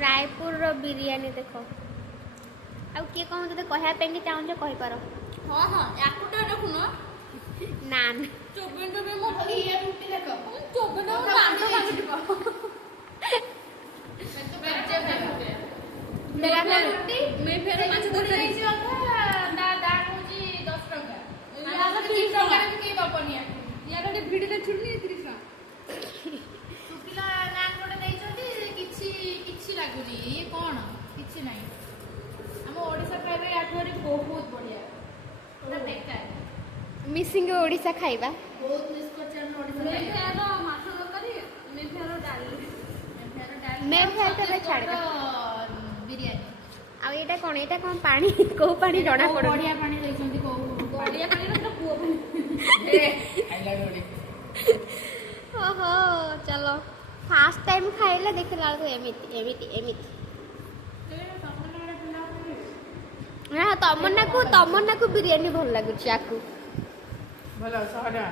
रायपुर रो बिरयानी देख आउ किए कौन तो कहवाई चाहूँ कहीपर हाँ हाँ याकू देखुन नान चोबेन चोबेन मो ये रुटी देख चोबेन कांद कांद मेरा रुटी मैं फेर माछ धरि जाइछि ना दाम होजी 10 टका या 30 टका के बापनिया या गटे भिडिले छुटनी 30 टका सुकिला नान गटे देइछथि किछि किछि लागुनी ये कोन किछि नाही हम ओडिसा खाइबे याठोरी बहुत बढ़िया ओटा बेकार मिसिंग ओडिशा खाइबा बहुत मिस करछन ओडिसा मैं फेरो माछ तरकारी मैं फेरो डाली मैं फेर तबे छाड़ दे बिरयानी आ एटा कोन पानी को पानी जणा पड़ो बढ़िया पानी देइछन्ती को बढ़िया पानी ना कुओ पानी आई लाइक ओडी ओहो चलो फास्ट टाइम खाइले देखला को एमिति हां तमन्ना को बिरयानी भल लागुची आकू भलो 100 टका